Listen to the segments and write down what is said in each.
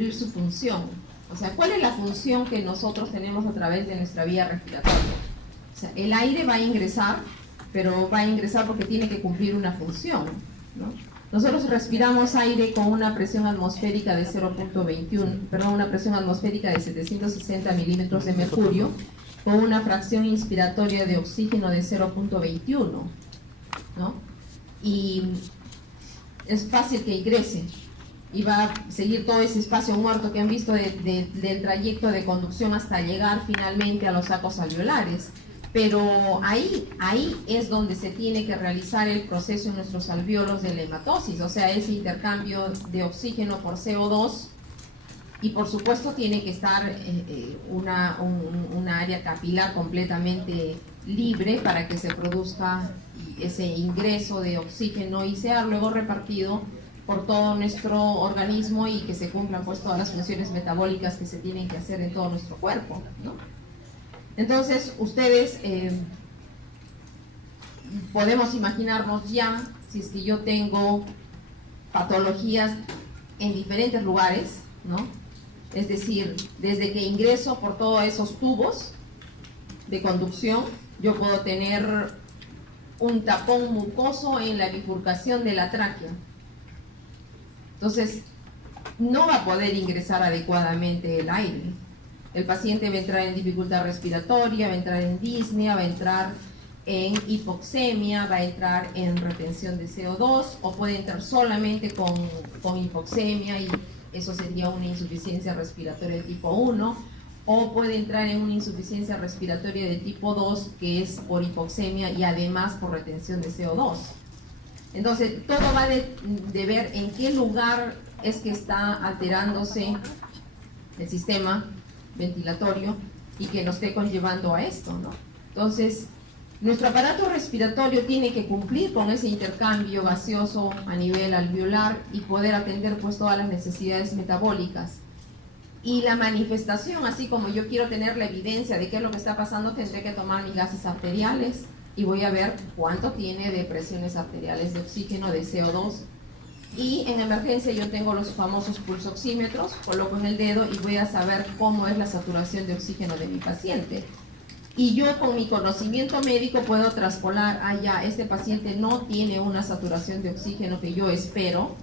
cumplir su función. O sea, ¿cuál es la función que nosotros tenemos a través de nuestra vía respiratoria? O sea, el aire va a ingresar, pero va a ingresar porque tiene que cumplir una función, ¿no? Nosotros respiramos aire con una presión atmosférica de 0.21, perdón, una presión atmosférica de 760 milímetros de mercurio, con una fracción inspiratoria de oxígeno de 0.21, ¿no? Y es fácil que ingrese y va a seguir todo ese espacio muerto que han visto del trayecto de conducción hasta llegar finalmente a los sacos alveolares. Pero ahí es donde se tiene que realizar el proceso en nuestros alvéolos de la hematosis, o sea, ese intercambio de oxígeno por CO2, y por supuesto tiene que estar una área capilar completamente libre para que se produzca ese ingreso de oxígeno y sea luego repartido por todo nuestro organismo y que se cumplan pues todas las funciones metabólicas que se tienen que hacer en todo nuestro cuerpo, ¿no? Entonces, ustedes podemos imaginarnos ya, si es que yo tengo patologías en diferentes lugares, ¿no? Es decir, desde que ingreso por todos esos tubos de conducción, yo puedo tener un tapón mucoso en la bifurcación de la tráquea. Entonces, no va a poder ingresar adecuadamente el aire. El paciente va a entrar en dificultad respiratoria, va a entrar en disnea, va a entrar en hipoxemia, va a entrar en retención de CO2, o puede entrar solamente con hipoxemia y eso sería una insuficiencia respiratoria de tipo 1, o puede entrar en una insuficiencia respiratoria de tipo 2, que es por hipoxemia y además por retención de CO2. Entonces, todo va de ver en qué lugar es que está alterándose el sistema ventilatorio y que nos esté conllevando a esto, ¿no? Entonces, nuestro aparato respiratorio tiene que cumplir con ese intercambio gaseoso a nivel alveolar y poder atender pues todas las necesidades metabólicas. Y la manifestación, así como yo quiero tener la evidencia de qué es lo que está pasando, tendré que tomar mis gases arteriales y voy a ver cuánto tiene de presiones arteriales de oxígeno, de CO2. Y en emergencia yo tengo los famosos pulsoxímetros, coloco en el dedo y voy a saber cómo es la saturación de oxígeno de mi paciente. Y yo con mi conocimiento médico puedo traspolar, ya, este paciente no tiene una saturación de oxígeno que yo espero,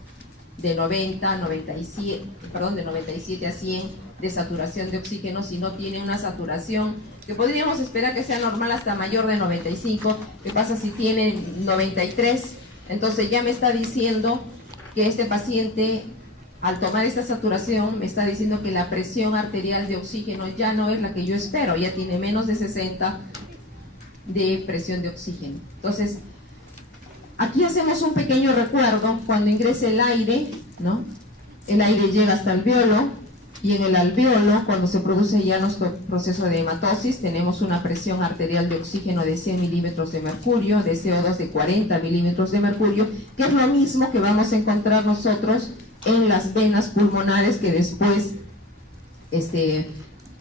de 97 a 100 de saturación de oxígeno, sino tiene una saturación que podríamos esperar que sea normal hasta mayor de 95. ¿Qué pasa si tiene 93? Entonces ya me está diciendo que este paciente, al tomar esta saturación, me está diciendo que la presión arterial de oxígeno ya no es la que yo espero, ya tiene menos de 60 de presión de oxígeno. Entonces, aquí hacemos un pequeño recuerdo. Cuando ingrese el aire, ¿no? El aire llega hasta el alvéolo, y en el alvéolo, cuando se produce ya nuestro proceso de hematosis, tenemos una presión arterial de oxígeno de 100 milímetros de mercurio, de CO2 de 40 milímetros de mercurio, que es lo mismo que vamos a encontrar nosotros en las venas pulmonares, que después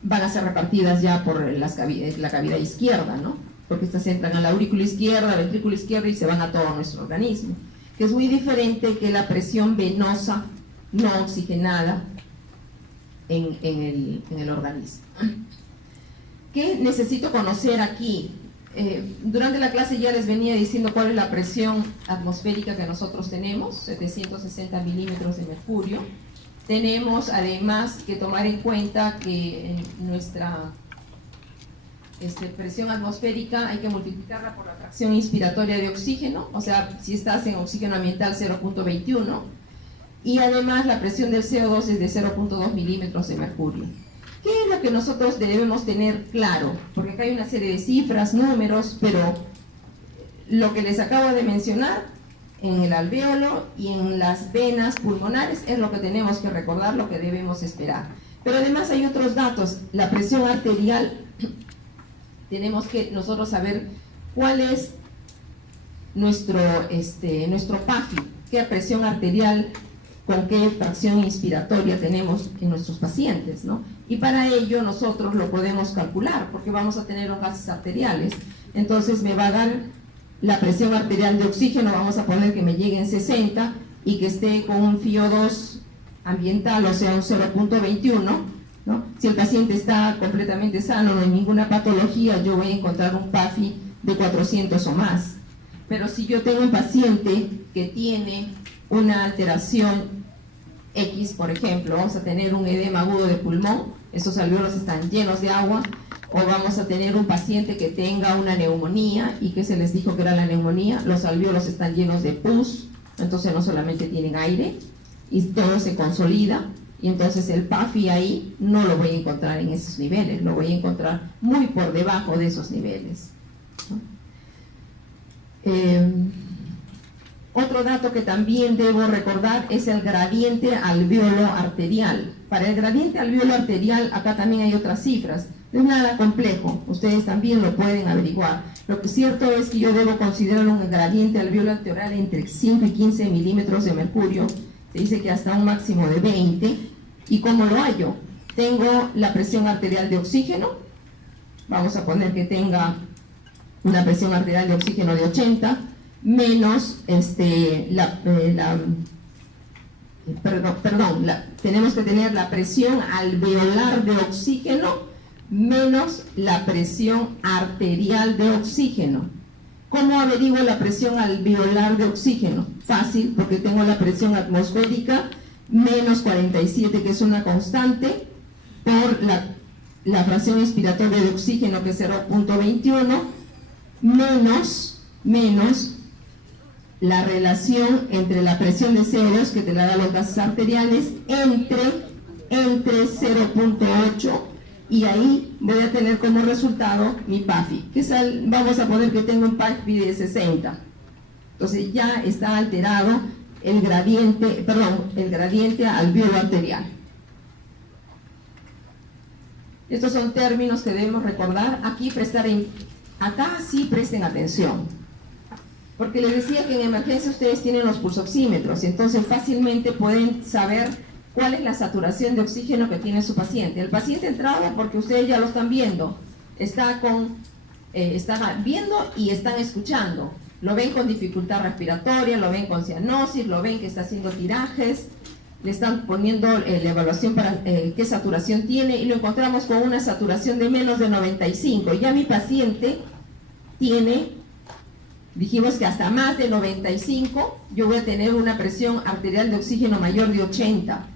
van a ser repartidas ya por la cavidad izquierda, ¿no? Porque estas entran a la aurícula izquierda, ventrículo izquierdo y se van a todo nuestro organismo, que es muy diferente que la presión venosa no oxigenada en el organismo. ¿Qué necesito conocer aquí? Durante la clase ya les venía diciendo cuál es la presión atmosférica que nosotros tenemos, 760 milímetros de mercurio. Tenemos además que tomar en cuenta que en nuestra presión atmosférica hay que multiplicarla por la fracción inspiratoria de oxígeno, o sea, si estás en oxígeno ambiental 0.21, y además la presión del CO2 es de 0.2 milímetros de mercurio. ¿Qué es lo que nosotros debemos tener claro? Porque acá hay una serie de cifras, números, pero lo que les acabo de mencionar en el alvéolo y en las venas pulmonares es lo que tenemos que recordar, lo que debemos esperar. Pero además hay otros datos. La presión arterial, tenemos que nosotros saber cuál es nuestro PAFI, qué presión arterial, con qué fracción inspiratoria tenemos en nuestros pacientes, ¿no? Y para ello nosotros lo podemos calcular, porque vamos a tener los gases arteriales. Entonces me va a dar la presión arterial de oxígeno, vamos a poner que me llegue en 60 y que esté con un FiO2 ambiental, o sea, un 0.21, ¿no? Si el paciente está completamente sano, no hay ninguna patología, yo voy a encontrar un PAFI de 400 o más. Pero si yo tengo un paciente que tiene una alteración X, por ejemplo, vamos a tener un edema agudo de pulmón, esos alvéolos están llenos de agua, o vamos a tener un paciente que tenga una neumonía y que se les dijo que era la neumonía, los alvéolos están llenos de pus, entonces no solamente tienen aire y todo se consolida, y entonces el PAFI ahí no lo voy a encontrar en esos niveles, lo voy a encontrar muy por debajo de esos niveles, ¿no? Otro dato que también debo recordar es el gradiente alvéolo arterial. Para el gradiente alvéolo arterial, acá también hay otras cifras. No es nada complejo, ustedes también lo pueden averiguar. Lo que es cierto es que yo debo considerar un gradiente alvéolo arterial entre 5 y 15 milímetros de mercurio. Se dice que hasta un máximo de 20. ¿Y cómo lo hallo? Tengo la presión arterial de oxígeno. Vamos a poner que tenga una presión arterial de oxígeno de 80, menos tenemos que tener la presión alveolar de oxígeno menos la presión arterial de oxígeno. ¿Cómo averiguo la presión alveolar de oxígeno? Fácil, porque tengo la presión atmosférica menos 47, que es una constante, por la fracción inspiratoria de oxígeno, que es 0.21, menos la relación entre la presión de ceros, que te la da los gases arteriales, entre 0.8, y ahí voy a tener como resultado mi PAFI, que vamos a poner que tengo un PAFI de 60. Entonces ya está alterado el gradiente alvéolo arterial. Estos son términos que debemos recordar. Acá sí presten atención, porque les decía que en emergencia ustedes tienen los pulsoxímetros, y entonces fácilmente pueden saber cuál es la saturación de oxígeno que tiene su paciente. El paciente entraba, porque ustedes ya lo están viendo, están viendo y están escuchando. Lo ven con dificultad respiratoria, lo ven con cianosis, lo ven que está haciendo tirajes, le están poniendo la evaluación para qué saturación tiene, y lo encontramos con una saturación de menos de 95. Ya mi paciente tiene, dijimos que hasta más de 95, yo voy a tener una presión arterial de oxígeno mayor de 80.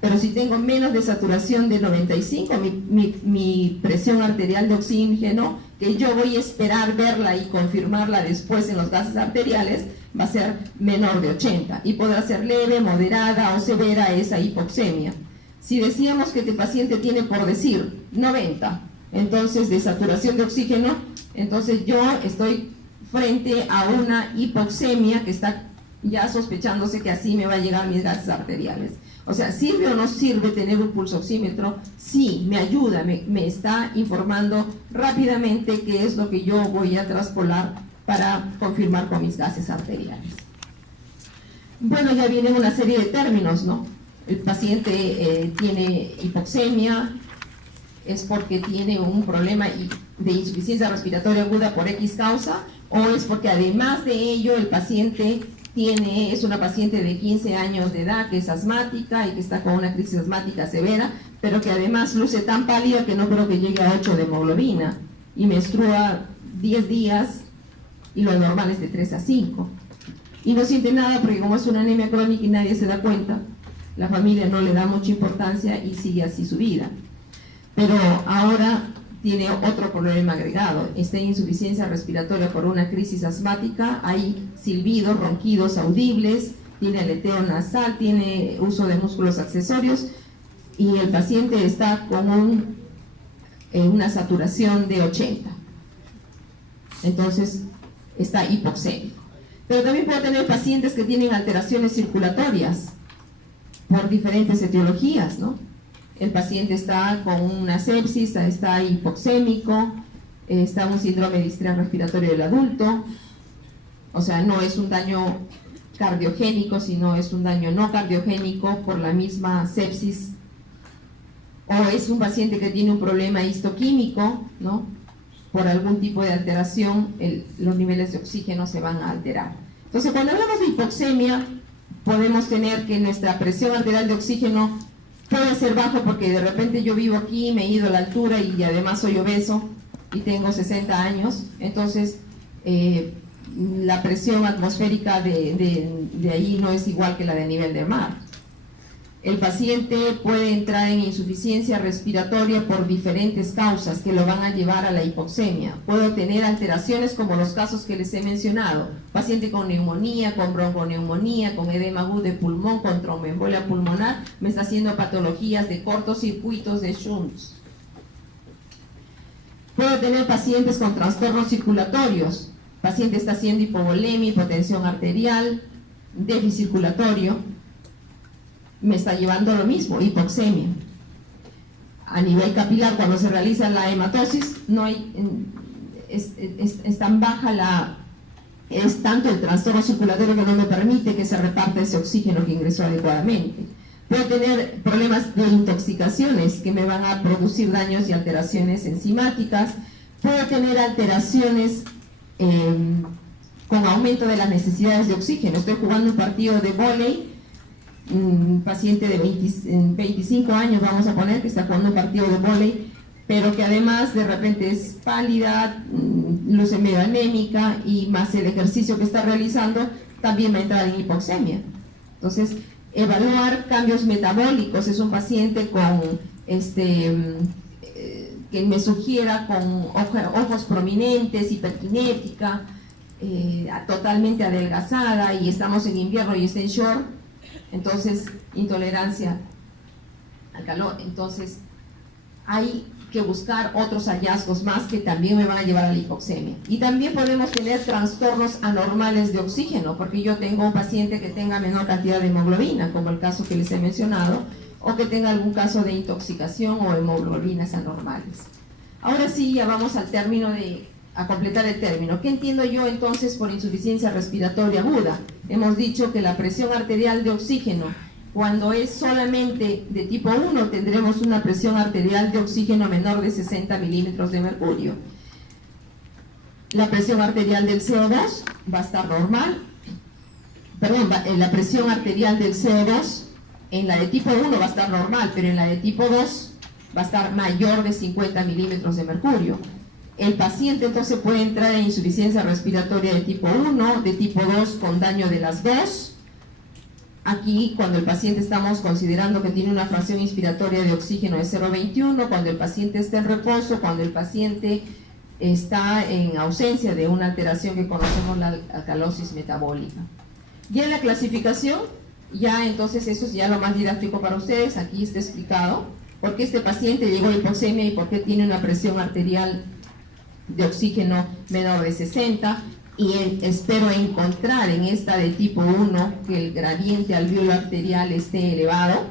Pero si tengo menos de saturación de 95, mi presión arterial de oxígeno, que yo voy a esperar verla y confirmarla después en los gases arteriales, va a ser menor de 80, y podrá ser leve, moderada o severa esa hipoxemia. Si decíamos que este paciente tiene, por decir, 90, entonces de saturación de oxígeno, entonces yo estoy frente a una hipoxemia que está ya sospechándose que así me va a llegar mis gases arteriales. O sea, ¿sirve o no sirve tener un pulsoxímetro? Sí, me ayuda, me está informando rápidamente qué es lo que yo voy a traspolar para confirmar con mis gases arteriales. Bueno, ya vienen una serie de términos, ¿no? El paciente tiene hipoxemia, es porque tiene un problema de insuficiencia respiratoria aguda por X causa, o es porque además de ello el paciente es una paciente de 15 años de edad que es asmática y que está con una crisis asmática severa, pero que además luce tan pálida que no creo que llegue a 8 de hemoglobina, y menstrua 10 días y lo normal es de 3 a 5. Y no siente nada porque como es una anemia crónica y nadie se da cuenta, la familia no le da mucha importancia y sigue así su vida. Pero ahora tiene otro problema agregado, está en insuficiencia respiratoria por una crisis asmática, hay silbidos, ronquidos audibles, tiene aleteo nasal, tiene uso de músculos accesorios, y el paciente está con una saturación de 80. Entonces está hipoxémico. Pero también puedo tener pacientes que tienen alteraciones circulatorias por diferentes etiologías, ¿no? El paciente está con una sepsis, está hipoxémico, está un síndrome de distrés respiratorio del adulto, o sea, no es un daño cardiogénico, sino es un daño no cardiogénico por la misma sepsis, o es un paciente que tiene un problema histoquímico, ¿no? Por algún tipo de alteración, los niveles de oxígeno se van a alterar. Entonces, cuando hablamos de hipoxemia, podemos tener que nuestra presión arterial de oxígeno puede ser bajo porque de repente yo vivo aquí, me he ido a la altura y además soy obeso y tengo 60 años, entonces la presión atmosférica de ahí no es igual que la de nivel del mar. El paciente puede entrar en insuficiencia respiratoria por diferentes causas que lo van a llevar a la hipoxemia. Puedo tener alteraciones como los casos que les he mencionado. Paciente con neumonía, con bronconeumonía, con edema agudo de pulmón, con tromboembolia pulmonar, me está haciendo patologías de cortocircuitos de Schunz. Puedo tener pacientes con trastornos circulatorios. Paciente está haciendo hipovolemia, hipotensión arterial, déficit circulatorio. Me está llevando lo mismo, hipoxemia. A nivel capilar, cuando se realiza la hematosis, no hay, es tan baja es tanto el trastorno circulatorio que no me permite que se reparta ese oxígeno que ingresó adecuadamente. Puedo tener problemas de intoxicaciones que me van a producir daños y alteraciones enzimáticas. Puedo tener alteraciones con aumento de las necesidades de oxígeno. Estoy jugando un partido de vóley, un paciente de 25 años, vamos a poner, que está jugando un partido de vóley, pero que además de repente es pálida, luce medio anémica y más el ejercicio que está realizando, también va a entrar en hipoxemia. Entonces, evaluar cambios metabólicos. Es un paciente con que me sugiera con ojos prominentes, hiperkinética, totalmente adelgazada, y estamos en invierno y está en short, entonces intolerancia al calor. Entonces hay que buscar otros hallazgos más que también me van a llevar a la hipoxemia. Y también podemos tener trastornos anormales de oxígeno, porque yo tengo un paciente que tenga menor cantidad de hemoglobina, como el caso que les he mencionado, o que tenga algún caso de intoxicación o hemoglobinas anormales. Ahora sí, ya vamos al término a completar el término. ¿Qué entiendo yo entonces por insuficiencia respiratoria aguda? Hemos dicho que la presión arterial de oxígeno, cuando es solamente de tipo 1, tendremos una presión arterial de oxígeno menor de 60 milímetros de mercurio. La presión arterial del CO2 va a estar normal. Perdón, la presión arterial del CO2 en la de tipo 1 va a estar normal, pero en la de tipo 2 va a estar mayor de 50 milímetros de mercurio. El paciente entonces puede entrar en insuficiencia respiratoria de tipo 1, de tipo 2 con daño de las dos. Aquí, cuando el paciente estamos considerando que tiene una fracción inspiratoria de oxígeno de 0,21, cuando el paciente está en reposo, cuando el paciente está en ausencia de una alteración que conocemos, la alcalosis metabólica. Y en la clasificación, ya entonces eso es ya lo más didáctico para ustedes. Aquí está explicado por qué este paciente llegó a hipoxemia y por qué tiene una presión arterial de oxígeno menor de 60, y espero encontrar en esta de tipo 1 que el gradiente alveolar arterial esté elevado.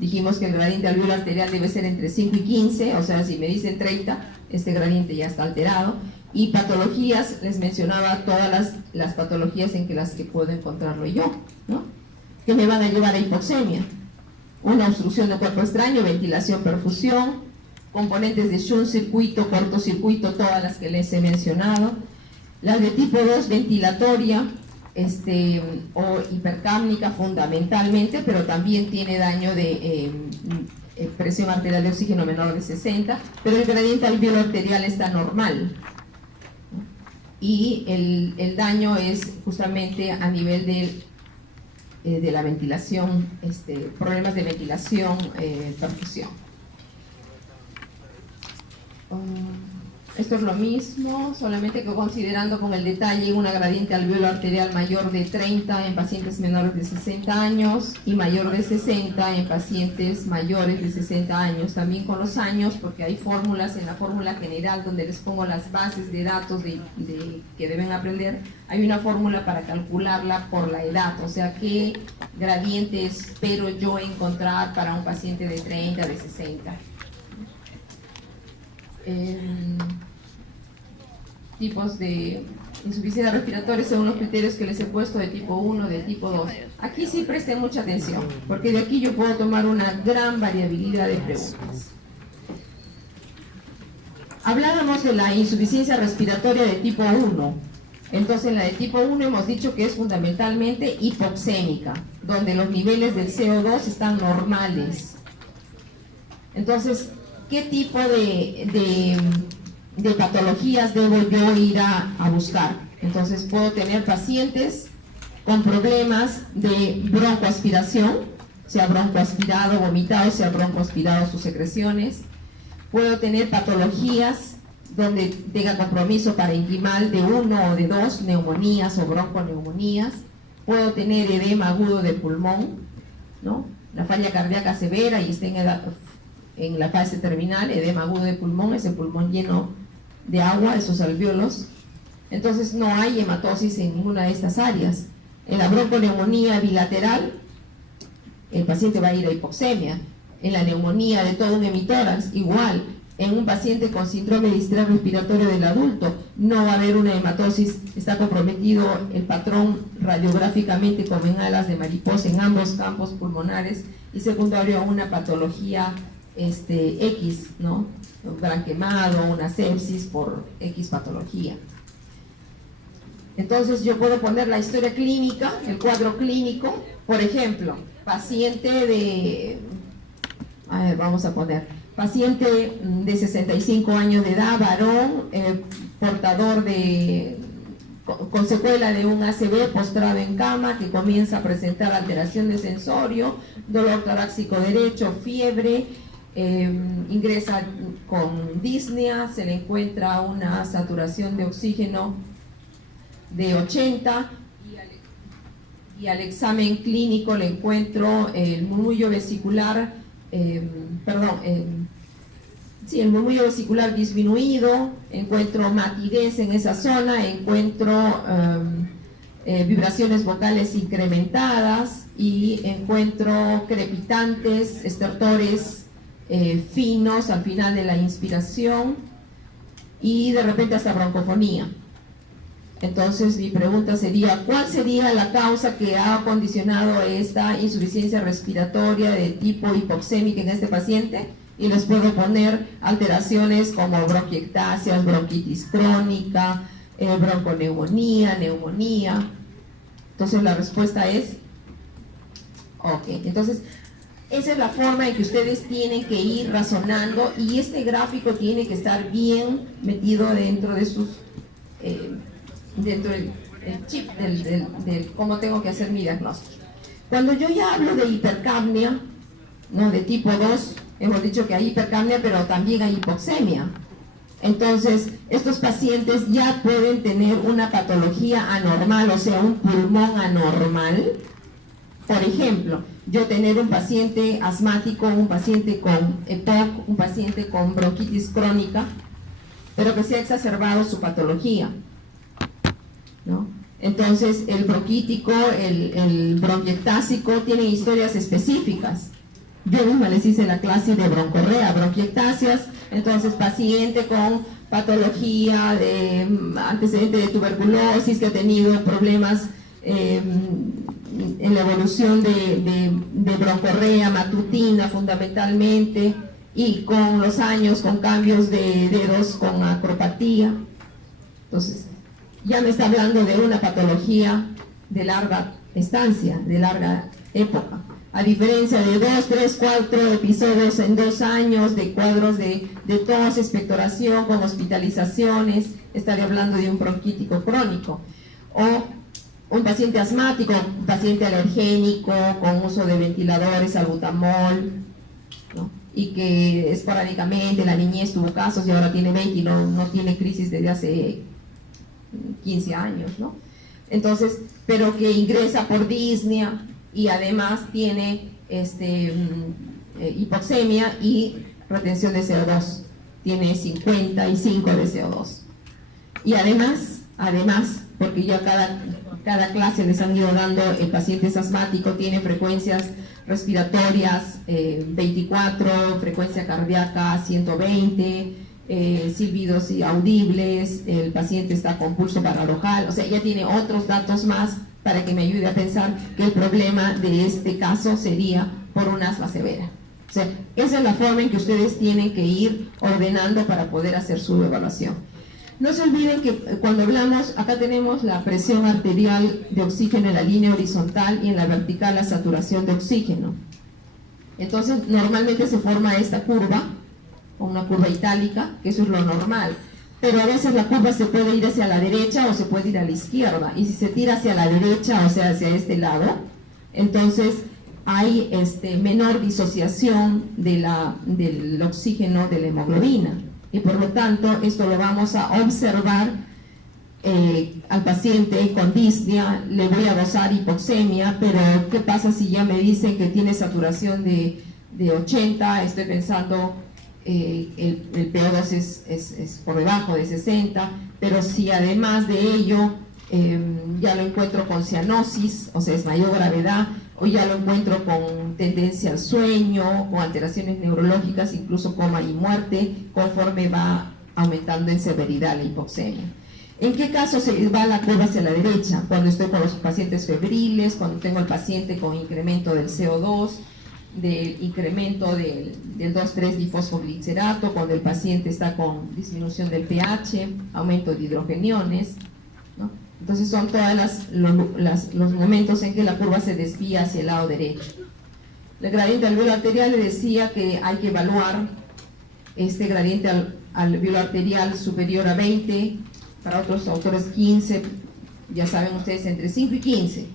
Dijimos que el gradiente alveolar arterial debe ser entre 5 y 15, o sea, si me dicen 30, este gradiente ya está alterado. Y patologías, les mencionaba todas las patologías en las que puedo encontrarlo yo, ¿no?, que me van a llevar a hipoxemia. Una obstrucción de cuerpo extraño, ventilación, perfusión, componentes de shunt circuito, cortocircuito, todas las que les he mencionado. Las de tipo 2, ventilatoria o hipercápnica fundamentalmente, pero también tiene daño de presión arterial de oxígeno menor de 60, pero el gradiente alveolar arterial está normal. Y el daño es justamente a nivel de la ventilación, problemas de ventilación, perfusión. Esto es lo mismo, solamente que considerando con el detalle una gradiente alveolar arterial mayor de 30 en pacientes menores de 60 años y mayor de 60 en pacientes mayores de 60 años. También con los años, porque hay fórmulas en la fórmula general donde les pongo las bases de datos que deben aprender. Hay una fórmula para calcularla por la edad, o sea, qué gradiente espero yo encontrar para un paciente de 30, de 60. Tipos de insuficiencia respiratoria según los criterios que les he puesto, de tipo 1, de tipo 2. Aquí sí presten mucha atención, porque de aquí yo puedo tomar una gran variabilidad de preguntas. Hablábamos de la insuficiencia respiratoria de tipo 1. Entonces la de tipo 1 hemos dicho que es fundamentalmente hipoxémica, donde los niveles del CO2 están normales. Entonces, ¿qué tipo de patologías debo yo ir a buscar? Entonces puedo tener pacientes con problemas de broncoaspiración, sea broncoaspirado, vomitado, sea broncoaspirado sus secreciones. Puedo tener patologías donde tenga compromiso parenquimal de 1 o de 2, neumonías o bronconeumonías. Puedo tener edema agudo de pulmón, ¿no? La falla cardíaca severa y esté en la fase terminal, edema agudo de pulmón, ese pulmón lleno de agua, esos alvéolos. Entonces no hay hematosis en ninguna de estas áreas. En la bronconeumonía bilateral, el paciente va a ir a hipoxemia. En la neumonía de todo un hemitórax, igual. En un paciente con síndrome distal respiratorio del adulto, no va a haber una hematosis, está comprometido el patrón radiográficamente como en alas de mariposa en ambos campos pulmonares y secundario a una patología X, ¿no? Un gran quemado, una sepsis por X patología. Entonces yo puedo poner la historia clínica, el cuadro clínico, por ejemplo, paciente de, a ver, vamos a poner, paciente de 65 años de edad, varón, portador con secuela de un ACV, postrado en cama, que comienza a presentar alteración de sensorio, dolor torácico derecho, fiebre, ingresa con disnea, se le encuentra una saturación de oxígeno de 80 y al examen clínico le encuentro el murmullo vesicular, el murmullo vesicular disminuido, encuentro matidez en esa zona, encuentro vibraciones vocales incrementadas y encuentro crepitantes, estertores finos al final de la inspiración y de repente hasta broncofonía. Entonces mi pregunta sería, ¿cuál sería la causa que ha condicionado esta insuficiencia respiratoria de tipo hipoxémica en este paciente? Y les puedo poner alteraciones como bronquiectasias, bronquitis crónica, bronconeumonía, neumonía. Entonces la respuesta es, ok. Entonces esa es la forma en que ustedes tienen que ir razonando y este gráfico tiene que estar bien metido dentro de sus... dentro del chip del cómo tengo que hacer mi diagnóstico. Cuando yo ya hablo de hipercapnia, ¿no? De tipo 2, hemos dicho que hay hipercapnia, pero también hay hipoxemia. Entonces, estos pacientes ya pueden tener una patología anormal, o sea, un pulmón anormal. Por ejemplo, yo tener un paciente asmático, un paciente con EPOC, un paciente con bronquitis crónica, pero que se ha exacerbado su patología, ¿no? Entonces el bronquítico, el bronquiectásico tienen historias específicas. Yo misma les hice la clase de broncorrea, bronquiectasias. Entonces paciente con patología de antecedente de tuberculosis, que ha tenido problemas en la evolución de broncorrea matutina fundamentalmente, y con los años con cambios de dedos con acropatía. Entonces ya me está hablando de una patología de larga estancia, de larga época, a diferencia de 2, 3, 4 episodios en 2 años de cuadros de tos, expectoración con hospitalizaciones. Estaré hablando de un bronquítico crónico, o un paciente asmático, un paciente alergénico con uso de ventiladores, salbutamol, ¿no? Y que esporádicamente en la niñez tuvo casos y ahora tiene 20 y no tiene crisis desde hace 15 años, ¿no? Entonces, pero que ingresa por disnea y además tiene hipoxemia y retención de CO2, tiene 55 de CO2. Y además, porque ya cada clase les han ido dando, el paciente es asmático, tiene frecuencias respiratorias 24, frecuencia cardíaca 120, silbidos audibles, el paciente está con pulso paralocal, o sea, ya tiene otros datos más para que me ayude a pensar que el problema de este caso sería por un asma severa. O sea, esa es la forma en que ustedes tienen que ir ordenando para poder hacer su evaluación. No se olviden que cuando hablamos, acá tenemos la presión arterial de oxígeno en la línea horizontal y en la vertical la saturación de oxígeno. Entonces, normalmente se forma esta curva, o una curva itálica, que eso es lo normal. Pero a veces la curva se puede ir hacia la derecha o se puede ir a la izquierda. Y si se tira hacia la derecha, o sea, hacia este lado, entonces hay menor disociación del oxígeno de la hemoglobina. Y por lo tanto, esto lo vamos a observar al paciente con disnea. Le voy a dosar hipoxemia, pero ¿qué pasa si ya me dicen que tiene saturación de 80? Estoy pensando el PO2 es por debajo de 60, pero si además de ello ya lo encuentro con cianosis, o sea, es mayor gravedad, o ya lo encuentro con tendencia al sueño, o alteraciones neurológicas, incluso coma y muerte, conforme va aumentando en severidad la hipoxemia. ¿En qué caso se va la curva hacia la derecha? Cuando estoy con los pacientes febriles, cuando tengo el paciente con incremento del CO2, del incremento del 2,3-difosfoglicerato, cuando el paciente está con disminución del pH, aumento de hidrogeniones, ¿no? Entonces son todos los momentos en que la curva se desvía hacia el lado derecho. El gradiente alveolo arterial, le decía que hay que evaluar este gradiente alveolo arterial superior a 20, para otros autores 15, ya saben ustedes, entre 5 y 15.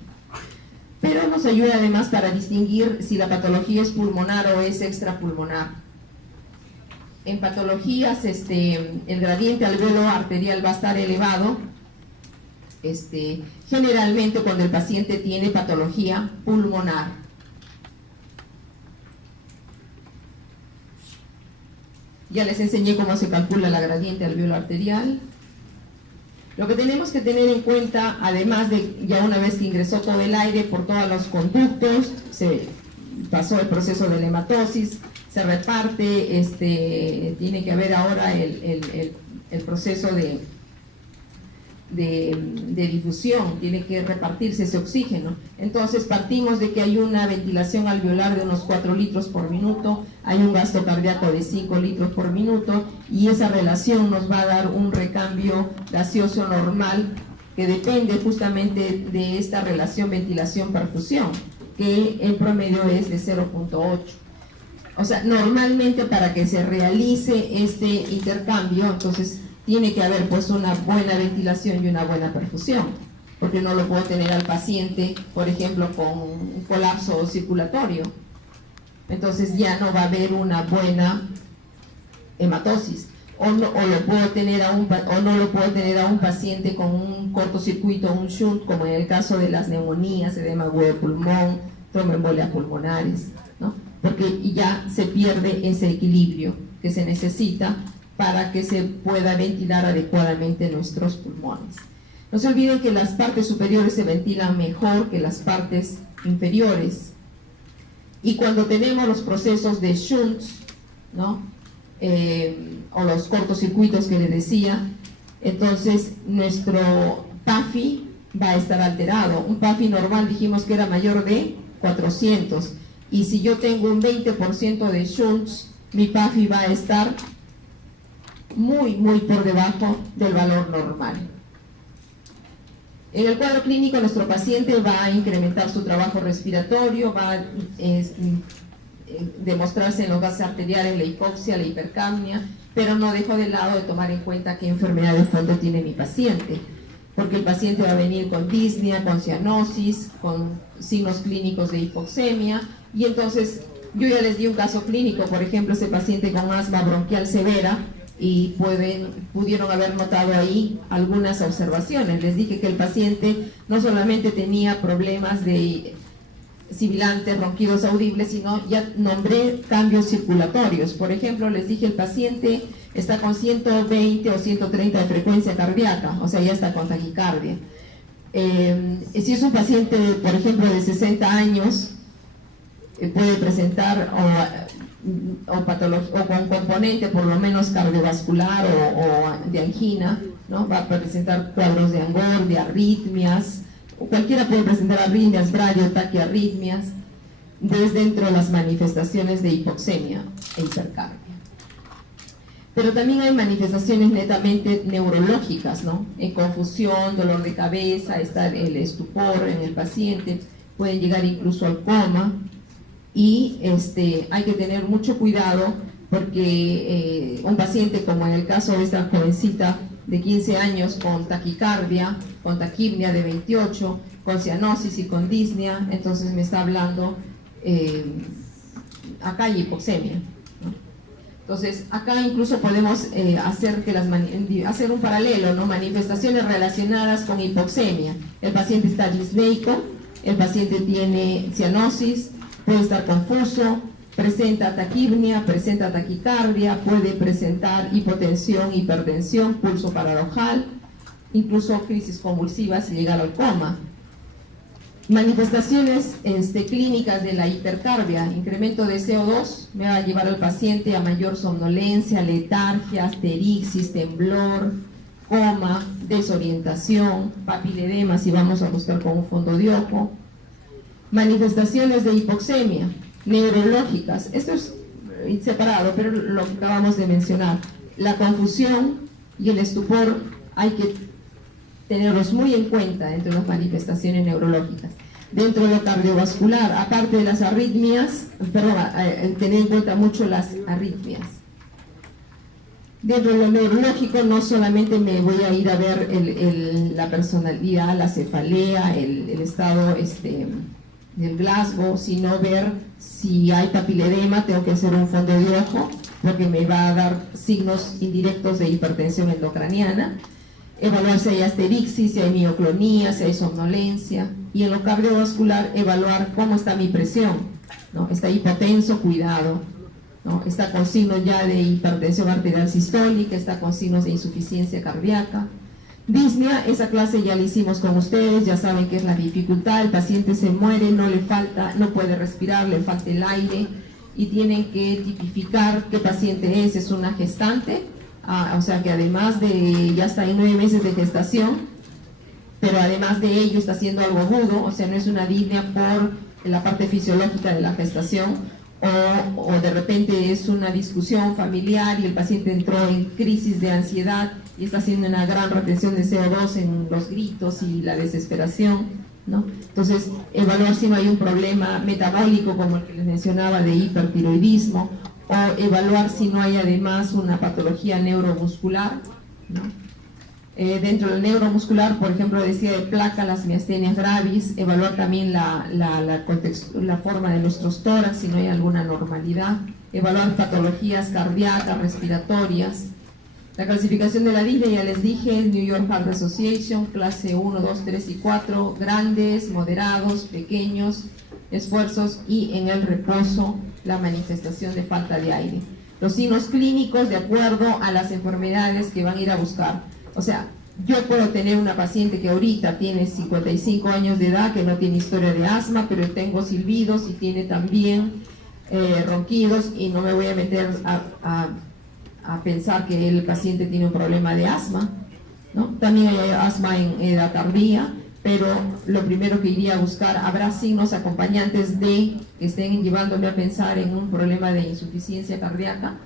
Pero nos ayuda además para distinguir si la patología es pulmonar o es extrapulmonar. En patologías el gradiente alveolo arterial va a estar elevado, generalmente cuando el paciente tiene patología pulmonar. Ya les enseñé cómo se calcula la gradiente alveolo arterial. Lo que tenemos que tener en cuenta, además de ya una vez que ingresó todo el aire por todos los conductos, se pasó el proceso de la hematosis, se reparte, tiene que haber ahora el proceso de difusión, tiene que repartirse ese oxígeno. Entonces partimos de que hay una ventilación alveolar de unos 4 litros por minuto, hay un gasto cardíaco de 5 litros por minuto, y esa relación nos va a dar un recambio gaseoso normal que depende justamente de esta relación ventilación-perfusión, que el promedio es de 0,8. O sea, normalmente para que se realice este intercambio, entonces tiene que haber pues una buena ventilación y una buena perfusión, porque no lo puedo tener al paciente, por ejemplo, con un colapso circulatorio. Entonces ya no va a haber una buena hematosis, o no lo puedo tener a un paciente con un cortocircuito, un shunt, como en el caso de las neumonías, edema agudo de pulmón, tromboembolias pulmonares, ¿no? Porque ya se pierde ese equilibrio que se necesita para que se pueda ventilar adecuadamente nuestros pulmones. No se olviden que las partes superiores se ventilan mejor que las partes inferiores. Y cuando tenemos los procesos de shunts, ¿no? O los cortocircuitos que les decía, entonces nuestro PAFI va a estar alterado. Un PAFI normal dijimos que era mayor de 400. Y si yo tengo un 20% de shunts, mi PAFI va a estar muy por debajo del valor normal. En el cuadro clínico, nuestro paciente va a incrementar su trabajo respiratorio, va a demostrarse en los gases arteriales la hipoxia, la hipercapnia, pero no dejo de lado de tomar en cuenta qué enfermedad de fondo tiene mi paciente, porque el paciente va a venir con disnea, con cianosis, con signos clínicos de hipoxemia, y entonces yo ya les di un caso clínico, por ejemplo, ese paciente con asma bronquial severa, y pudieron haber notado ahí algunas observaciones. Les dije que el paciente no solamente tenía problemas de sibilantes, ronquidos audibles, sino ya nombré cambios circulatorios. Por ejemplo, les dije el paciente está con 120 o 130 de frecuencia cardíaca, o sea, ya está con taquicardia. Si es un paciente, por ejemplo, de 60 años, puede presentar o con componente por lo menos cardiovascular o de angina, ¿no? Va a presentar cuadros de angor, de arritmias, o cualquiera puede presentar arritmias, bradiotaquiarritmias, desde dentro de las manifestaciones de hipoxemia e hipercapnia. Pero también hay manifestaciones netamente neurológicas, ¿no? Confusión, dolor de cabeza, está el estupor en el paciente, pueden llegar incluso al coma, y hay que tener mucho cuidado porque un paciente, como en el caso de esta jovencita de 15 años con taquicardia, con taquipnea de 28, con cianosis y con disnea, entonces me está hablando, acá hay hipoxemia, ¿no? Entonces acá incluso podemos hacer un paralelo, ¿no? Manifestaciones relacionadas con hipoxemia. El paciente está disneico, el paciente tiene cianosis, puede estar confuso, presenta taquipnea, presenta taquicardia, puede presentar hipotensión, hipertensión, pulso paradojal, incluso crisis convulsivas y llegar al coma. Manifestaciones clínicas de la hipercarbia: incremento de CO2 me va a llevar al paciente a mayor somnolencia, letargia, asterixis, temblor, coma, desorientación, papiledema si vamos a buscar con un fondo de ojo. Manifestaciones de hipoxemia neurológicas, esto es separado, pero lo que acabamos de mencionar, la confusión y el estupor hay que tenerlos muy en cuenta entre las manifestaciones neurológicas. Dentro de lo cardiovascular, aparte de las arritmias, tener en cuenta mucho las arritmias. Dentro de lo neurológico no solamente me voy a ir a ver la personalidad, la cefalea, el estado del Glasgow, sino ver si hay papiledema. Tengo que hacer un fondo de ojo porque me va a dar signos indirectos de hipertensión endocraniana. Evaluar si hay asterixis, si hay mioclonía, si hay somnolencia. Y en lo cardiovascular, evaluar cómo está mi presión, ¿no? Está hipotenso, cuidado, ¿no? Está con signos ya de hipertensión arterial sistólica, está con signos de insuficiencia cardíaca. Disnea, esa clase ya la hicimos con ustedes, ya saben que es la dificultad, el paciente se muere, no puede respirar, le falta el aire, y tienen que tipificar qué paciente es una gestante, o sea que además de, ya está en 9 meses de gestación, pero además de ello está haciendo algo agudo, o sea no es una disnea por la parte fisiológica de la gestación, o de repente es una discusión familiar y el paciente entró en crisis de ansiedad y está haciendo una gran retención de CO2 en los gritos y la desesperación, ¿no? Entonces, evaluar si no hay un problema metabólico como el que les mencionaba de hipertiroidismo, o evaluar si no hay además una patología neuromuscular, ¿no? Dentro del neuromuscular, por ejemplo, decía de placa, las miastenias gravis, evaluar también la forma de nuestros tórax, si no hay alguna normalidad, evaluar patologías cardíacas, respiratorias. La clasificación de la disnea, ya les dije, New York Heart Association, clase 1, 2, 3 y 4, grandes, moderados, pequeños, esfuerzos, y en el reposo la manifestación de falta de aire. Los signos clínicos de acuerdo a las enfermedades que van a ir a buscar. O sea, yo puedo tener una paciente que ahorita tiene 55 años de edad, que no tiene historia de asma, pero tengo silbidos y tiene también ronquidos, y no me voy a meter a pensar que el paciente tiene un problema de asma, ¿no? También hay asma en edad tardía, pero lo primero que iría a buscar, habrá signos acompañantes de que estén llevándome a pensar en un problema de insuficiencia cardíaca,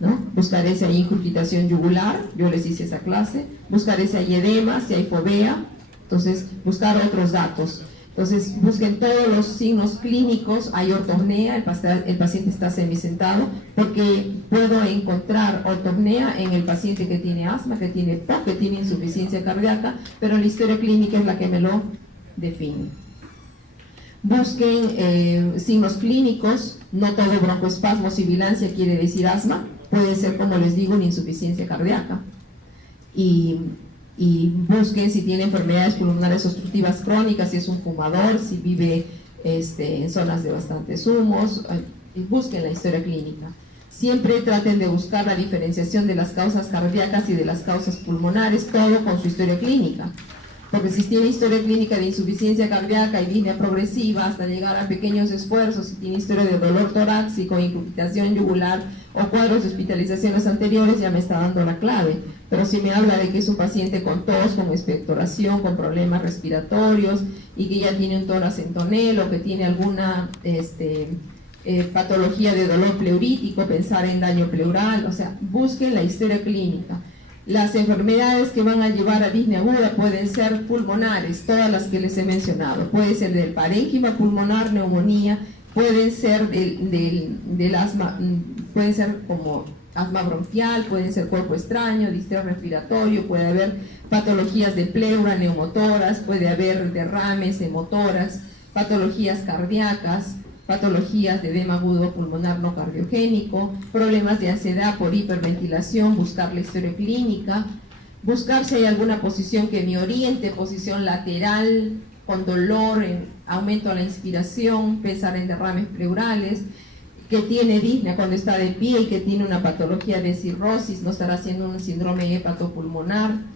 ¿no? Buscaré si hay incurgitación yugular, yo les hice esa clase, buscaré si hay edema, si hay fovea, entonces buscar otros datos. Entonces busquen todos los signos clínicos, hay ortopnea, el paciente está semisentado, porque puedo encontrar ortopnea en el paciente que tiene asma, que tiene POC, que tiene insuficiencia cardíaca, pero la historia clínica es la que me lo define. Busquen signos clínicos, no todo broncoespasmo, sibilancia quiere decir asma, puede ser, como les digo, una insuficiencia cardíaca. Y busquen si tiene enfermedades pulmonares obstructivas crónicas, si es un fumador, si vive en zonas de bastantes humos, busquen la historia clínica. Siempre traten de buscar la diferenciación de las causas cardíacas y de las causas pulmonares, todo con su historia clínica. Porque si tiene historia clínica de insuficiencia cardíaca y disnea progresiva hasta llegar a pequeños esfuerzos, si tiene historia de dolor torácico, incurgitación yugular o cuadros de hospitalizaciones anteriores, ya me está dando la clave. Pero si me habla de que es un paciente con tos, con expectoración, con problemas respiratorios y que ya tiene un tórax en tonel o que tiene alguna patología de dolor pleurítico, pensar en daño pleural, o sea, busquen la historia clínica. Las enfermedades que van a llevar a disnea aguda pueden ser pulmonares, todas las que les he mencionado. Puede ser del parénquima pulmonar, neumonía, pueden ser del asma, pueden ser como asma bronquial, pueden ser cuerpo extraño, distrés respiratorio, puede haber patologías de pleura, neumotoras, puede haber derrames, hemotoras, patologías cardíacas, patologías de edema agudo pulmonar no cardiogénico, problemas de ansiedad por hiperventilación, buscar la historia clínica, buscar si hay alguna posición que me oriente, posición lateral, con dolor, aumento a la inspiración, pensar en derrames pleurales, que tiene disnea cuando está de pie y que tiene una patología de cirrosis, no estará haciendo un síndrome hepatopulmonar,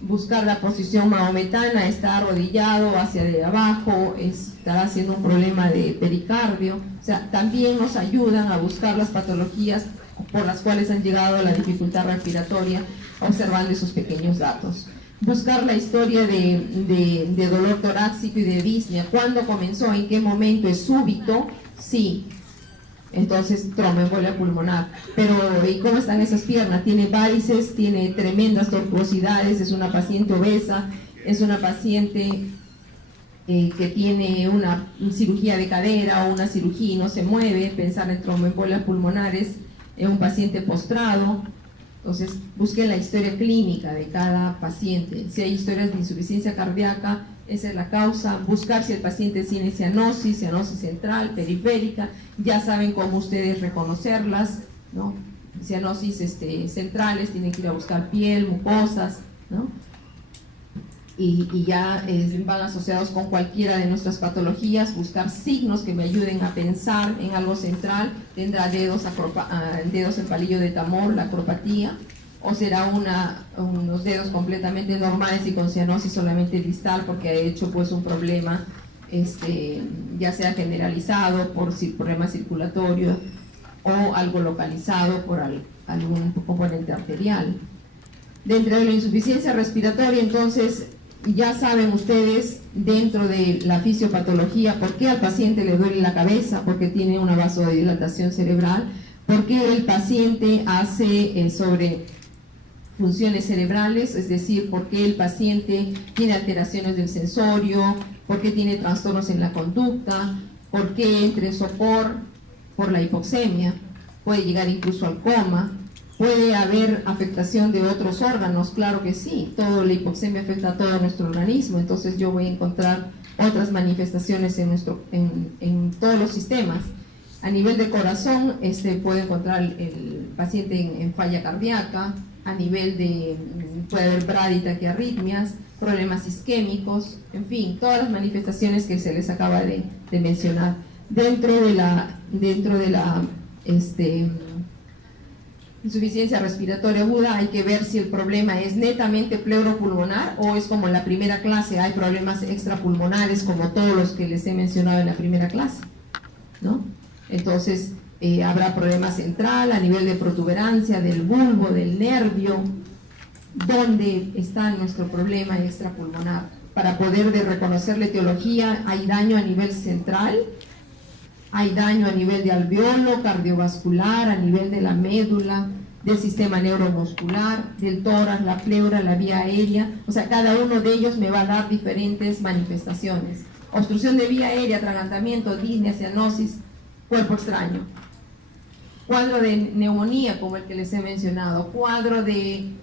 buscar la posición mahometana, está arrodillado hacia de abajo, estará haciendo un problema de pericardio, o sea, también nos ayudan a buscar las patologías por las cuales han llegado a la dificultad respiratoria, observando esos pequeños datos. Buscar la historia de dolor torácico y de disnea, cuándo comenzó, en qué momento, es súbito, sí. Entonces, tromboembolia pulmonar. Pero, ¿y cómo están esas piernas? Tiene varices, tiene tremendas tortuosidades, es una paciente obesa, es una paciente que tiene una cirugía de cadera o una cirugía y no se mueve. Pensar en tromboembolias pulmonares en un paciente postrado. Entonces, busquen la historia clínica de cada paciente. Si hay historias de insuficiencia cardíaca, esa es la causa. Buscar si el paciente tiene cianosis, cianosis central, periférica. Ya saben cómo ustedes reconocerlas, ¿no? Cianosis centrales, tienen que ir a buscar piel, mucosas, ¿no? Y ya van asociados con cualquiera de nuestras patologías. Buscar signos que me ayuden a pensar en algo central. Tendrá dedos en palillo de Tamor, la acropatía, o será unos dedos completamente normales y con cianosis solamente distal porque ha hecho pues un problema ya sea generalizado por problema circulatorio o algo localizado por algún componente arterial. Dentro de la insuficiencia respiratoria, entonces, ya saben ustedes, dentro de la fisiopatología, por qué al paciente le duele la cabeza, porque tiene una vasodilatación cerebral, por qué el paciente hace sobre funciones cerebrales, es decir, por qué el paciente tiene alteraciones del sensorio, por qué tiene trastornos en la conducta, por qué entra en sopor por la hipoxemia, puede llegar incluso al coma. ¿Puede haber afectación de otros órganos? Claro que sí, la hipoxemia afecta a todo nuestro organismo, entonces yo voy a encontrar otras manifestaciones en todos los sistemas. A nivel de corazón, puede encontrar el paciente en falla cardíaca, a nivel puede haber braditaquiarritmias, problemas isquémicos, en fin, todas las manifestaciones que se les acaba de mencionar. Dentro de la insuficiencia respiratoria aguda hay que ver si el problema es netamente pleuropulmonar o es como en la primera clase, hay problemas extrapulmonares como todos los que les he mencionado en la primera clase, ¿no? Entonces habrá problema central a nivel de protuberancia del bulbo, del nervio, donde está nuestro problema extrapulmonar. Para poder reconocer la etiología, hay daño a nivel central, hay daño a nivel de alveolo, cardiovascular, a nivel de la médula, del sistema neuromuscular, del tórax, la pleura, la vía aérea. O sea, cada uno de ellos me va a dar diferentes manifestaciones. Obstrucción de vía aérea, atragantamiento, disnea, cianosis, cuerpo extraño. Cuadro de neumonía, como el que les he mencionado. Cuadro de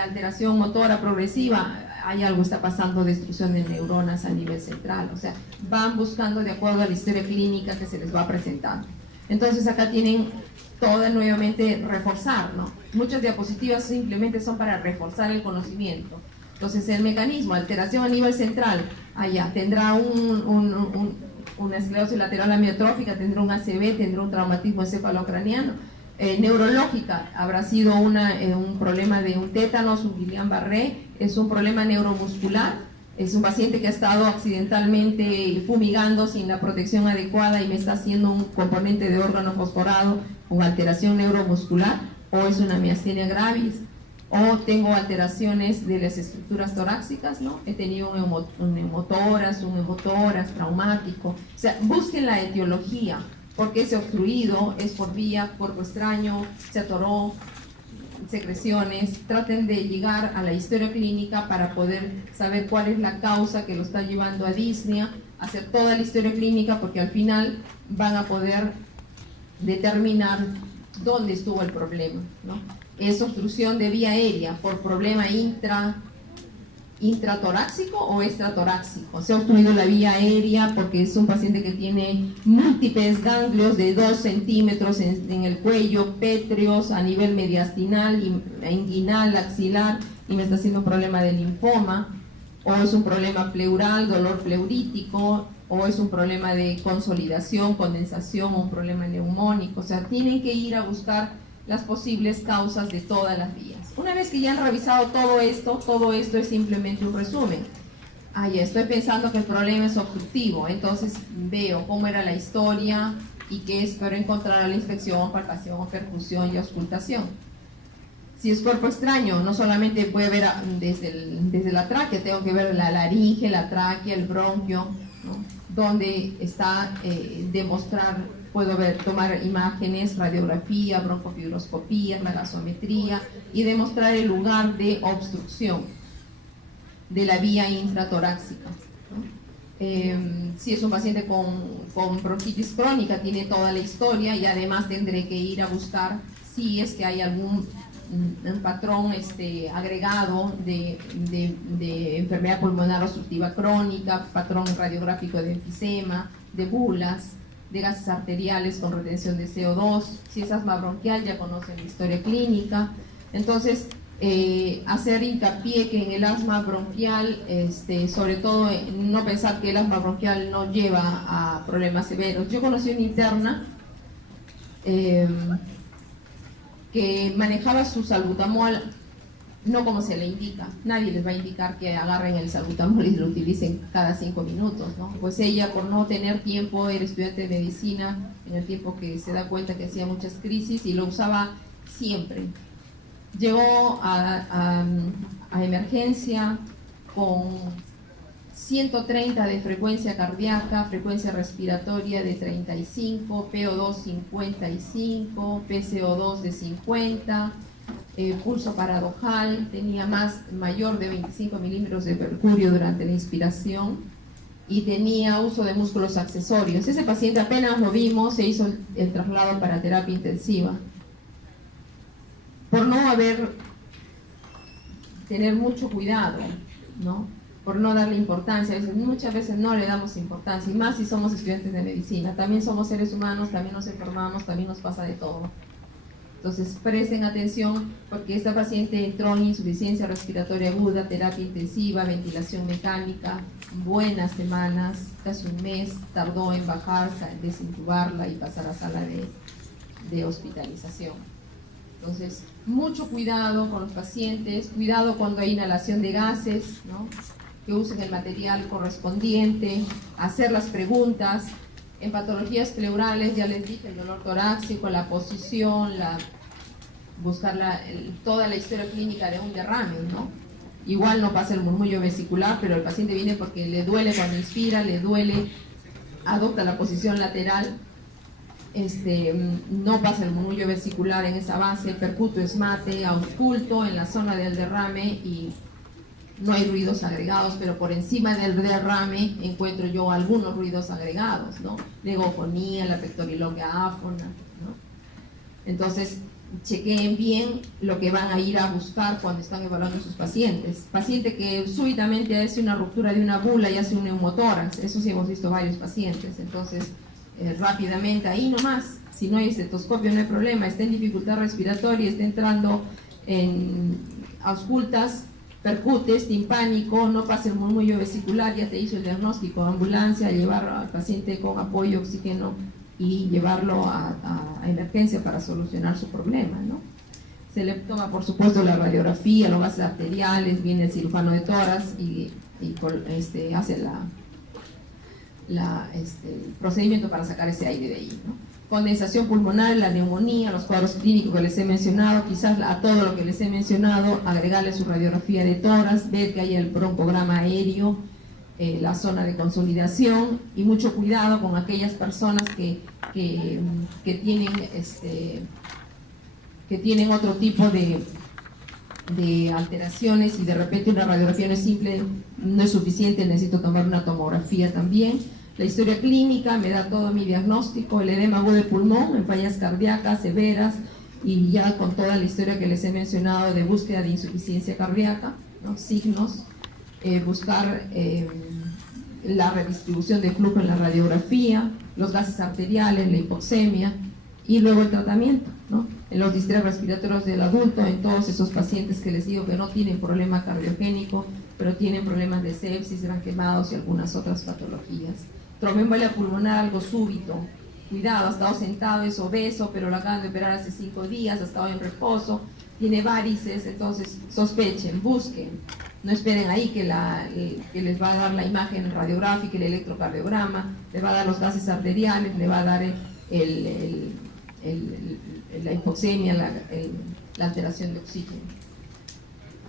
alteración motora progresiva. Hay algo, está pasando, destrucción de neuronas a nivel central. O sea, van buscando de acuerdo a la historia clínica que se les va presentando. Entonces acá tienen todo nuevamente reforzar, ¿no? Muchas diapositivas simplemente son para reforzar el conocimiento. Entonces el mecanismo, alteración a nivel central, allá tendrá una esclerosis lateral amiotrófica, tendrá un ACV, tendrá un traumatismo encefalocraniano. Neurológica, habrá sido un problema de un tétanos, un Guillain-Barré, es un problema neuromuscular, es un paciente que ha estado accidentalmente fumigando sin la protección adecuada y me está haciendo un componente de órgano fosforado con alteración neuromuscular, o es una miastenia gravis, o tengo alteraciones de las estructuras torácicas, ¿no? He tenido un hemotórax traumático. O sea, busquen la etiología. ¿Por qué se ha obstruido? ¿Es por vía, cuerpo extraño, se atoró, secreciones? Traten de llegar a la historia clínica para poder saber cuál es la causa que lo está llevando a disnea, hacer toda la historia clínica, porque al final van a poder determinar dónde estuvo el problema, ¿no? ¿Es obstrucción de vía aérea por problema intratorácico o extratoráxico? Se ha obstruido la vía aérea porque es un paciente que tiene múltiples ganglios de 2 centímetros en el cuello, pétreos a nivel mediastinal, inguinal, axilar, y me está haciendo un problema de linfoma, o es un problema pleural, dolor pleurítico, o es un problema de consolidación, condensación, o un problema neumónico. O sea, tienen que ir a buscar las posibles causas de todas las vías. Una vez que ya han revisado todo esto es simplemente un resumen. Ya estoy pensando que el problema es obstructivo, entonces veo cómo era la historia y qué espero encontrar a la inspección, palpación, percusión y auscultación. Si es cuerpo extraño, no solamente puede ver desde la tráquea, tengo que ver la laringe, la tráquea, el bronquio, ¿no? Donde está demostrar, puedo ver, tomar imágenes, radiografía, broncofibroscopía, la gasometría y demostrar el lugar de obstrucción de la vía intratorácica, ¿no? Si es un paciente con bronquitis crónica, tiene toda la historia y además tendré que ir a buscar si es que hay algún patrón agregado de enfermedad pulmonar obstructiva crónica, patrón radiográfico de enfisema, de bulas, de gases arteriales con retención de CO2. Si es asma bronquial, ya conocen la historia clínica. Entonces, hacer hincapié que en el asma bronquial, sobre todo no pensar que el asma bronquial no lleva a problemas severos. Yo conocí una interna que manejaba su salbutamol no como se le indica. Nadie les va a indicar que agarren el salbutamol y lo utilicen cada 5 minutos, ¿no? Pues ella, por no tener tiempo, era estudiante de medicina en el tiempo que se da cuenta que hacía muchas crisis y lo usaba siempre. Llegó a emergencia con 130 de frecuencia cardíaca, frecuencia respiratoria de 35, PO2 55, PCO2 de 50, pulso paradojal, tenía mayor de 25 milímetros de mercurio durante la inspiración y tenía uso de músculos accesorios. Ese paciente apenas lo vimos, se hizo el traslado para terapia intensiva. Por no tener mucho cuidado, ¿no? Por no darle importancia, muchas veces no le damos importancia, y más si somos estudiantes de medicina. También somos seres humanos, también nos enfermamos, también nos pasa de todo. Entonces presten atención, porque esta paciente entró en insuficiencia respiratoria aguda, terapia intensiva, ventilación mecánica, buenas semanas, casi un mes tardó en bajar, desintubarla y pasar a sala de hospitalización. Entonces, mucho cuidado con los pacientes, cuidado cuando hay inhalación de gases, ¿no? Que usen el material correspondiente, hacer las preguntas. En patologías pleurales, ya les dije, el dolor torácico, la posición, buscar toda la historia clínica de un derrame, ¿no? Igual no pasa el murmullo vesicular, pero el paciente viene porque le duele cuando inspira, le duele, adopta la posición lateral, no pasa el murmullo vesicular en esa base, percuto esmate, ausculto en la zona del derrame y no hay ruidos agregados, pero por encima del derrame encuentro yo algunos ruidos agregados, ¿no? La egofonía, la pectoriloquia áfona, ¿no? Entonces, chequeen bien lo que van a ir a buscar cuando están evaluando sus pacientes. Paciente que súbitamente hace una ruptura de una bula y hace un neumotórax, eso sí hemos visto varios pacientes. Entonces, rápidamente, ahí nomás, si no hay estetoscopio no hay problema, está en dificultad respiratoria, está entrando en auscultas, percutes, timpánico, no pasa el murmullo vesicular, ya te hizo el diagnóstico, ambulancia, llevar al paciente con apoyo oxígeno y llevarlo a emergencia para solucionar su problema, ¿no? Se le toma, por supuesto, la radiografía, los gases arteriales, viene el cirujano de tórax y hace el procedimiento para sacar ese aire de ahí, ¿no? Condensación pulmonar, la neumonía, los cuadros clínicos que les he mencionado, quizás a todo lo que les he mencionado, agregarle su radiografía de tórax, ver que haya el broncograma aéreo, la zona de consolidación, y mucho cuidado con aquellas personas que tienen otro tipo de alteraciones, y de repente una radiografía no es simple, no es suficiente, necesito tomar una tomografía también. La historia clínica me da todo mi diagnóstico: el edema agudo de pulmón en fallas cardíacas severas, y ya con toda la historia que les he mencionado de búsqueda de insuficiencia cardíaca, ¿no? Signos, buscar la redistribución de flujo en la radiografía, los gases arteriales, la hipoxemia, y luego el tratamiento, ¿no? En los distrés respiratorios del adulto, en todos esos pacientes que les digo que no tienen problema cardiogénico, pero tienen problemas de sepsis, gran quemados y algunas otras patologías. Tromboembolia pulmonar, algo súbito, cuidado, ha estado sentado, es obeso, pero lo acaban de operar hace 5 días, ha estado en reposo, tiene varices, entonces sospechen, busquen, no esperen ahí que les va a dar la imagen radiográfica, el electrocardiograma, les va a dar los gases arteriales, le va a dar la hipoxemia, la alteración de oxígeno.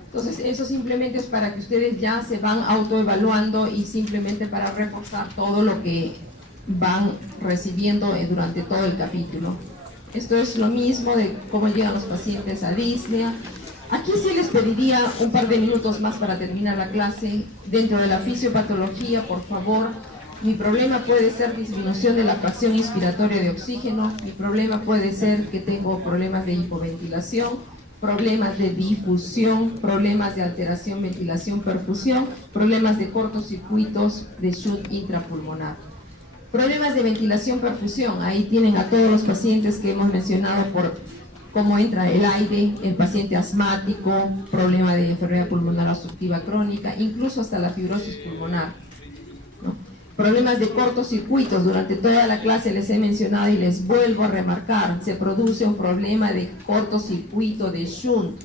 Entonces eso simplemente es para que ustedes ya se van autoevaluando, y simplemente para reforzar todo lo que van recibiendo durante todo el capítulo. Esto es lo mismo de cómo llegan los pacientes a disnea. Aquí sí les pediría un par de minutos más para terminar la clase. Dentro de la fisiopatología, por favor, mi problema puede ser disminución de la fracción inspiratoria de oxígeno, mi problema puede ser que tengo problemas de hipoventilación, problemas de difusión, problemas de alteración, ventilación, perfusión, problemas de cortocircuitos de shunt intrapulmonar. Problemas de ventilación, perfusión, ahí tienen a todos los pacientes que hemos mencionado por cómo entra el aire, el paciente asmático, problema de enfermedad pulmonar obstructiva crónica, incluso hasta la fibrosis pulmonar, ¿no? Problemas de cortocircuitos, durante toda la clase les he mencionado y les vuelvo a remarcar, se produce un problema de cortocircuito de shunt,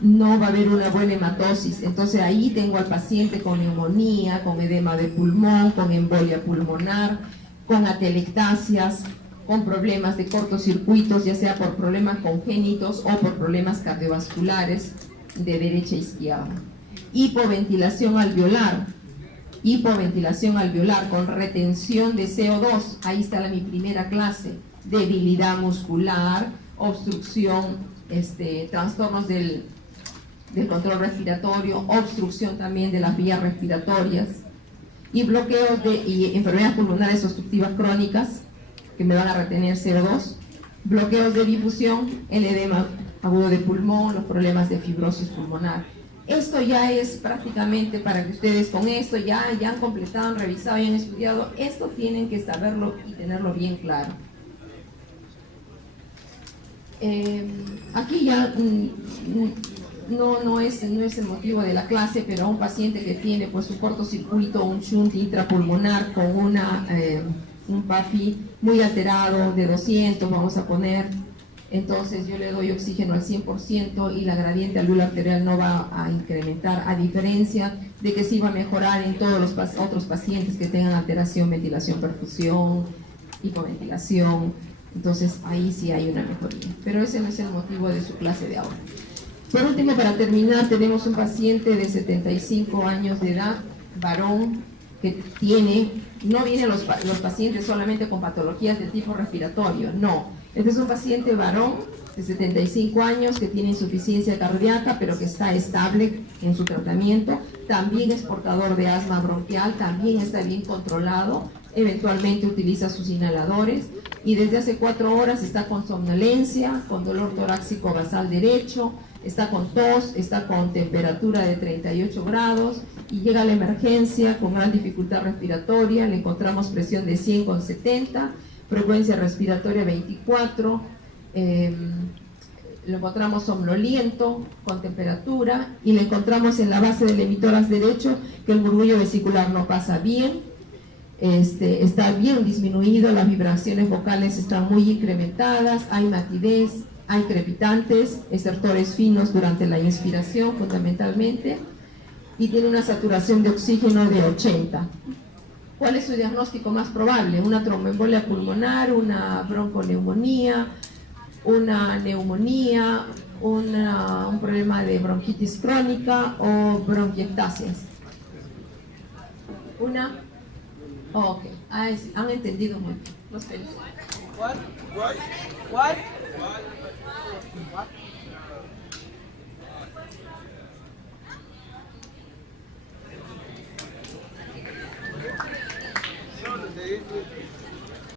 no va a haber una buena hematosis, entonces ahí tengo al paciente con neumonía, con edema de pulmón, con embolia pulmonar, con atelectasias, con problemas de cortocircuitos, ya sea por problemas congénitos o por problemas cardiovasculares de derecha a izquierda. Hipoventilación alveolar con retención de CO2, ahí está mi primera clase, debilidad muscular, obstrucción, trastornos del control respiratorio, obstrucción también de las vías respiratorias, y bloqueos y enfermedades pulmonares obstructivas crónicas que me van a retener CO2, bloqueos de difusión, el edema agudo de pulmón, los problemas de fibrosis pulmonar. Esto ya es prácticamente para que ustedes con esto ya han completado, han revisado y han estudiado. Esto tienen que saberlo y tenerlo bien claro. Aquí ya no es el motivo de la clase, pero a un paciente que tiene pues un cortocircuito, un shunt intrapulmonar con un PAFI muy alterado de 200, vamos a poner, entonces yo le doy oxígeno al 100% y la gradiente alveolar arterial no va a incrementar, a diferencia de que sí va a mejorar en todos los otros pacientes que tengan alteración, ventilación, perfusión, hipoventilación. Entonces ahí sí hay una mejoría, pero ese no es el motivo de su clase de ahora. Por último, para terminar, tenemos un paciente de 75 años de edad, varón, que no vienen los pacientes solamente con patologías de tipo respiratorio, no. Este es un paciente varón de 75 años que tiene insuficiencia cardíaca, pero que está estable en su tratamiento, también es portador de asma bronquial, también está bien controlado, eventualmente utiliza sus inhaladores, y desde hace 4 horas está con somnolencia, con dolor torácico basal derecho, está con tos, está con temperatura de 38 grados, y llega a la emergencia con gran dificultad respiratoria, le encontramos presión de 100 con 70, frecuencia respiratoria 24, lo encontramos somnoliento, con temperatura, y le encontramos en la base del emitórax derecho que el murmullo vesicular no pasa bien, está bien disminuido, las vibraciones vocales están muy incrementadas, hay matidez, hay crepitantes, estertores finos durante la inspiración fundamentalmente, y tiene una saturación de oxígeno de 80. ¿Cuál es su diagnóstico más probable? Una tromboembolia pulmonar, una bronconeumonía, una neumonía, un problema de bronquitis crónica o bronquiectasias. Una. Oh, ok. Ah, han entendido muy bien. Los felicito. What?